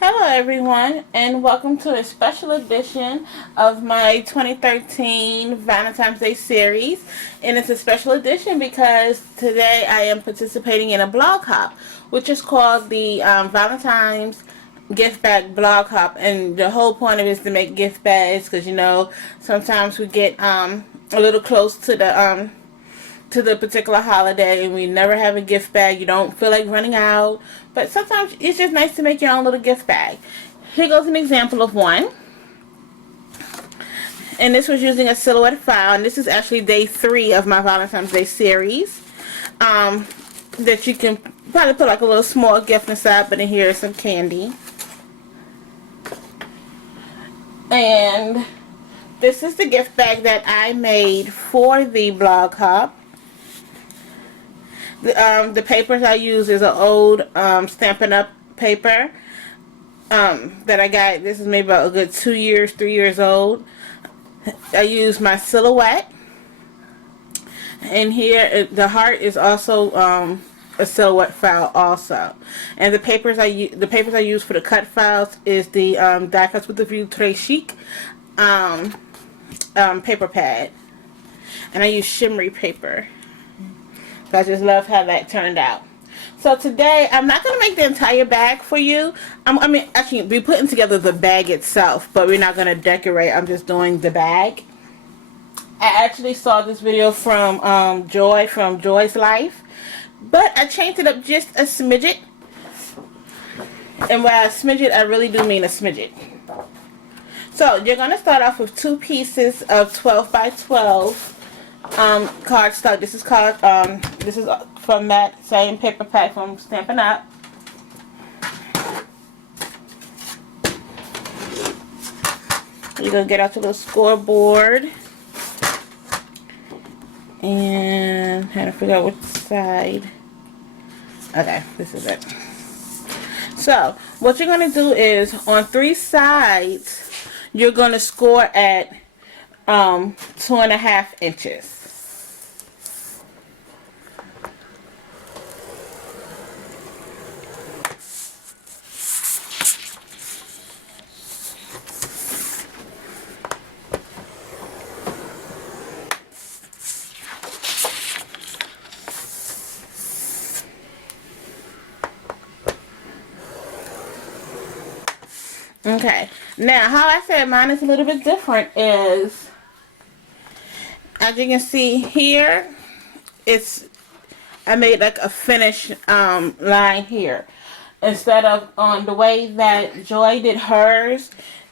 Hello everyone, and welcome to a special edition of my 2013 Valentine's Day series. And it's a special edition because today I am participating in a blog hop, which is called the Valentine's gift bag blog hop. And the whole point of it is to make gift bags because, sometimes we get a little close to the particular holiday and we never have a gift bag. You don't feel like running out, but sometimes it's just nice to make your own little gift bag. Here goes an example of one, and this was using a silhouette file, and this is actually day 3 of my Valentine's Day series. That you can probably put like a little small gift inside, but in here is some candy. And this is the gift bag that I made for the blog hop. The papers I use is an old Stampin' Up! Paper that I got. This is maybe about a good 2 years, 3 years old. I use my silhouette. And here, the heart is also a silhouette file also. And the papers I use for the cut files is the Die Cuts with the View Très Chic paper pad. And I use shimmery paper. I just love how that turned out. So today, I'm not going to make the entire bag for you. Actually, we're putting together the bag itself, but we're not going to decorate. I'm just doing the bag. I actually saw this video from Joy, from Joy's Life, but I changed it up just a smidget. And by a smidget, I really do mean a smidget. So, you're going to start off with 2 pieces of 12 by 12 cardstock. This is this is from that same paper pack from Stampin' Up. You're gonna get out your little scoreboard and trying to figure out which side. Okay, this is it. So what you're gonna do is on 3 sides you're gonna score at 2.5 inches. Okay, now how I said mine is a little bit different is, as you can see here, I made like a finish line here. Instead of on the way that Joy did hers,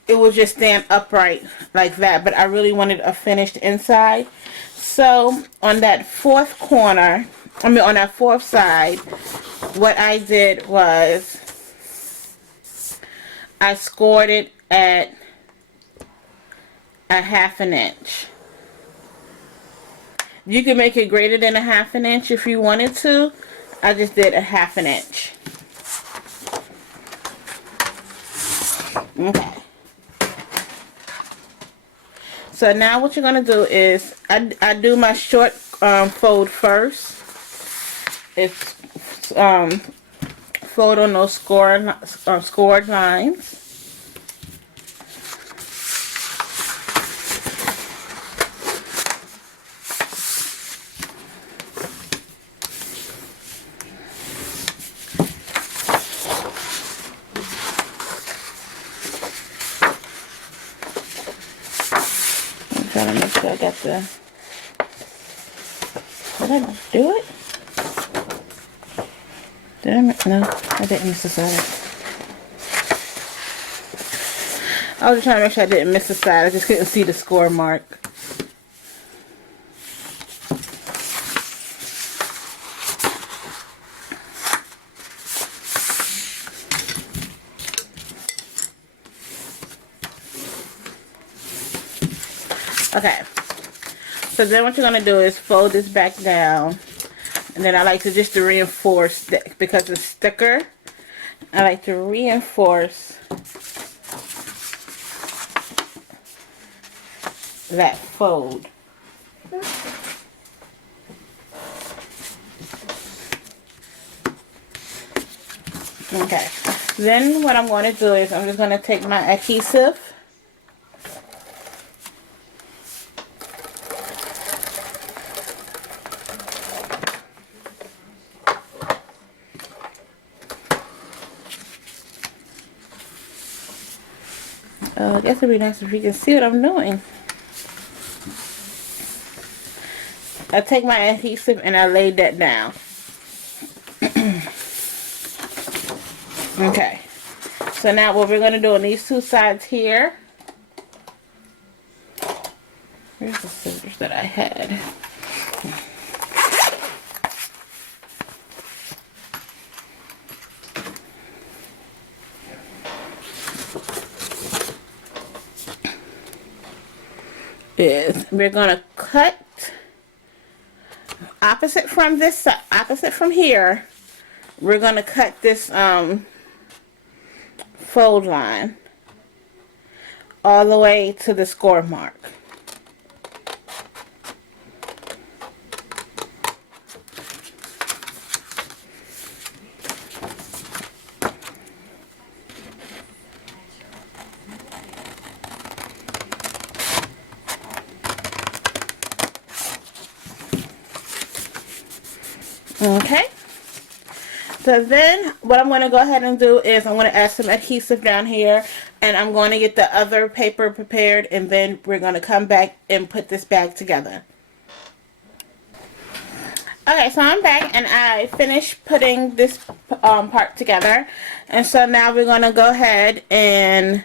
it would just stand upright like that, but I really wanted a finished inside. So on that 4th corner, on that 4th side, what I did was I scored it at a 1/2 inch. You can make it greater than a 1/2 inch if you wanted to. I just did a 1/2 inch. Okay. So now what you're going to do is, I do my short fold first. It's fold on those scored lines. I'm trying to make sure I got the... Did I do it? No, I didn't miss the side. I was just trying to make sure I didn't miss the side. I just couldn't see the score mark. Okay. So then what you're going to do is fold this back down. And then I like to just reinforce that because it's thicker. I like to reinforce that fold. Okay. Then what I'm going to do is I'm just going to take my adhesive. I guess it'd be nice if you can see what I'm doing. I take my adhesive and I lay that down. Okay. So now what we're going to do on these two sides here. Where's the scissors that I had? Is we're going to cut opposite from this side, opposite from here. We're going to cut this fold line all the way to the score mark. Okay, so then what I'm going to go ahead and do is I'm going to add some adhesive down here, and I'm going to get the other paper prepared, and then we're going to come back and put this bag together. Okay, so I'm back and I finished putting this part together, and so now we're going to go ahead and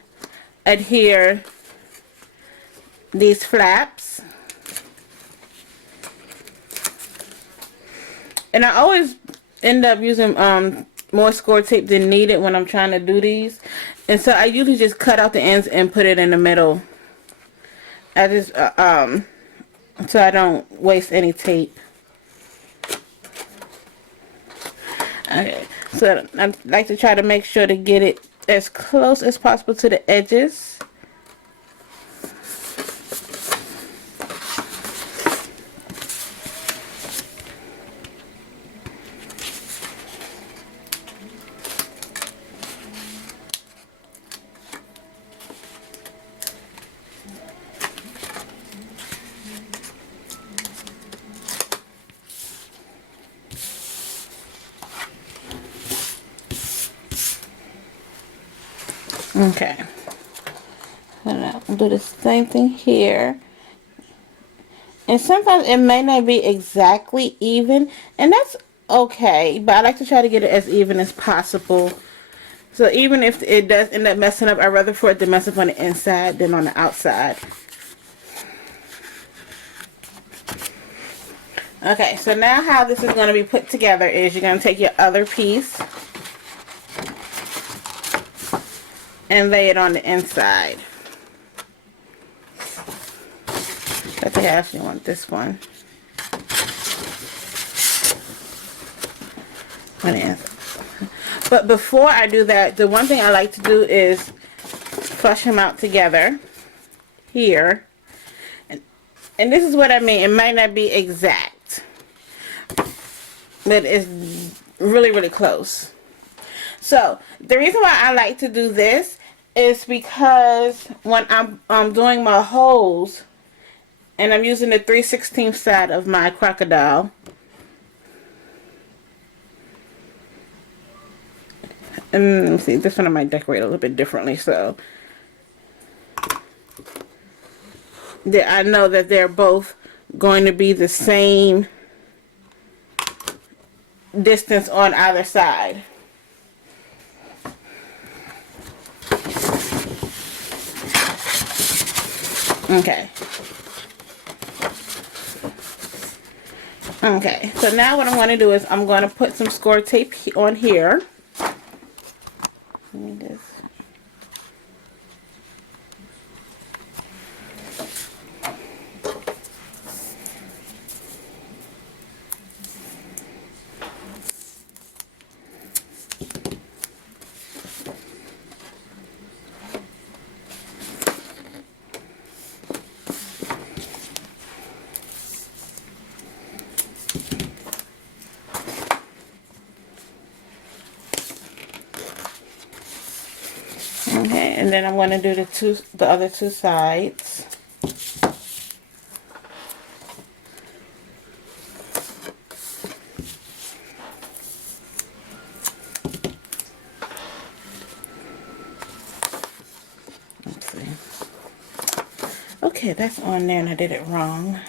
adhere these flaps. And I always end up using more score tape than needed when I'm trying to do these. And so I usually just cut out the ends and put it in the middle. I just, so I don't waste any tape. Okay, so I like to try to make sure to get it as close as possible to the edges. Okay, and I'll do the same thing here. And sometimes it may not be exactly even, and that's okay, but I like to try to get it as even as possible. So even if it does end up messing up, I'd rather for it to mess up on the inside than on the outside. Okay, so now how this is going to be put together is you're going to take your other piece and lay it on the inside. I think I actually want this one. But before I do that, the one thing I like to do is flush them out together here. And this is what I mean. It might not be exact, but it's really, really close. So the reason why I like to do this is because when I'm doing my holes, and I'm using the 3/16 side of my crocodile, and let me see, this one I might decorate a little bit differently, so that I know that they're both going to be the same distance on either side. Okay. Okay, so now what I'm going to do is I'm going to put some score tape on here. Let me just... Okay, and then I'm going to do the other two sides. Let's see. Okay, that's on there and I did it wrong.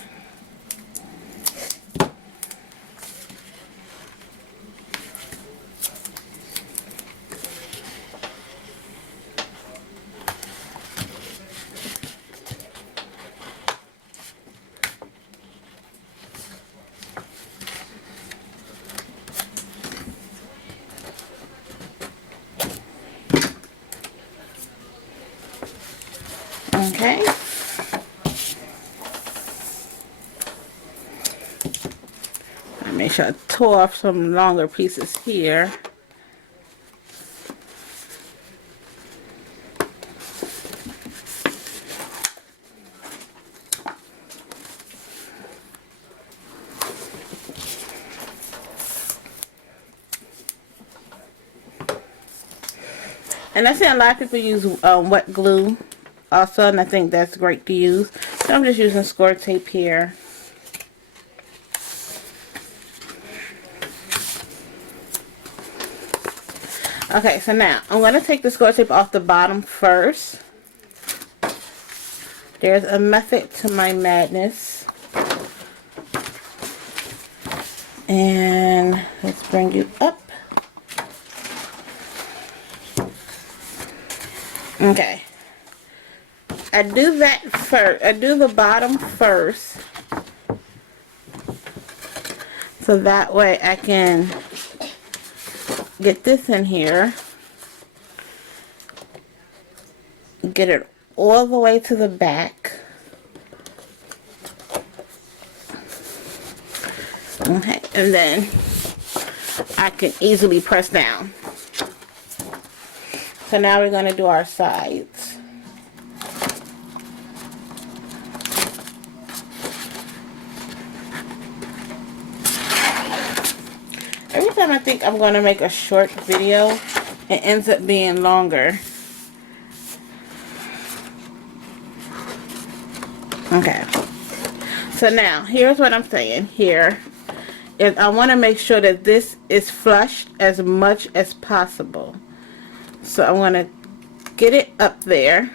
Okay. I make sure I tore off some longer pieces here. And I see a lot of people use wet glue also, and I think that's great to use. So I'm just using score tape here. Okay, so now I'm going to take the score tape off the bottom first. There's a method to my madness. And let's bring you up. Okay. I do that first. I do the bottom first. So that way I can get this in here. Get it all the way to the back. Okay, and then I can easily press down. So now we're going to do our sides. Every time I think I'm going to make a short video, it ends up being longer. Okay. So now, here's what I'm saying here. Is I want to make sure that this is flush as much as possible. So I'm going to get it up there.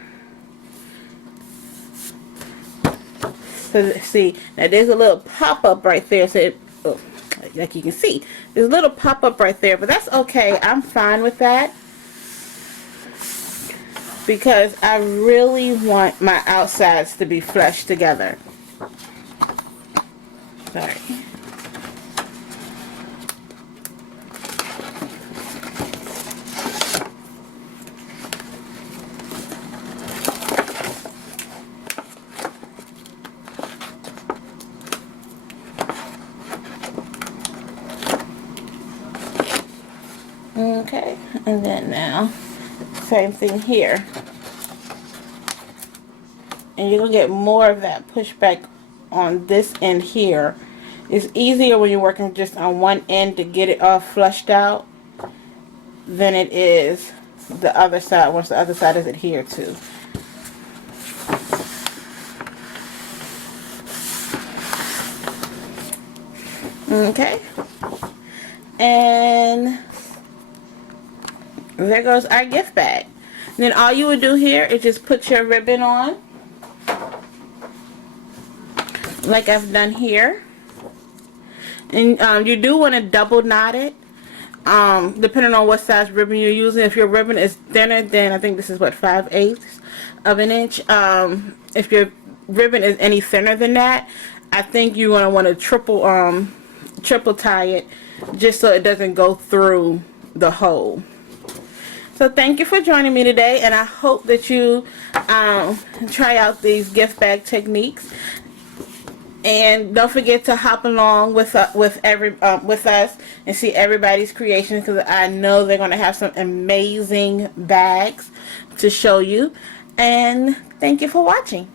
So see, now there's a little pop-up right there. So it, oh, like you can see, there's a little pop-up right there, but that's okay. I'm fine with that because I really want my outsides to be flush together. Sorry. Okay, and then now, same thing here. And you're going to get more of that pushback on this end here. It's easier when you're working just on one end to get it all flushed out than it is the other side, once the other side is adhered to. Okay. And there goes our gift bag. And then all you would do here is just put your ribbon on, like I've done here. And you do want to double knot it, depending on what size ribbon you're using. If your ribbon is thinner than, I think this is what, 5/8 of an inch. If your ribbon is any thinner than that, I think you're going to want to triple tie it, just so it doesn't go through the hole. So thank you for joining me today, and I hope that you try out these gift bag techniques. And don't forget to hop along with us and see everybody's creations, because I know they're going to have some amazing bags to show you. And thank you for watching.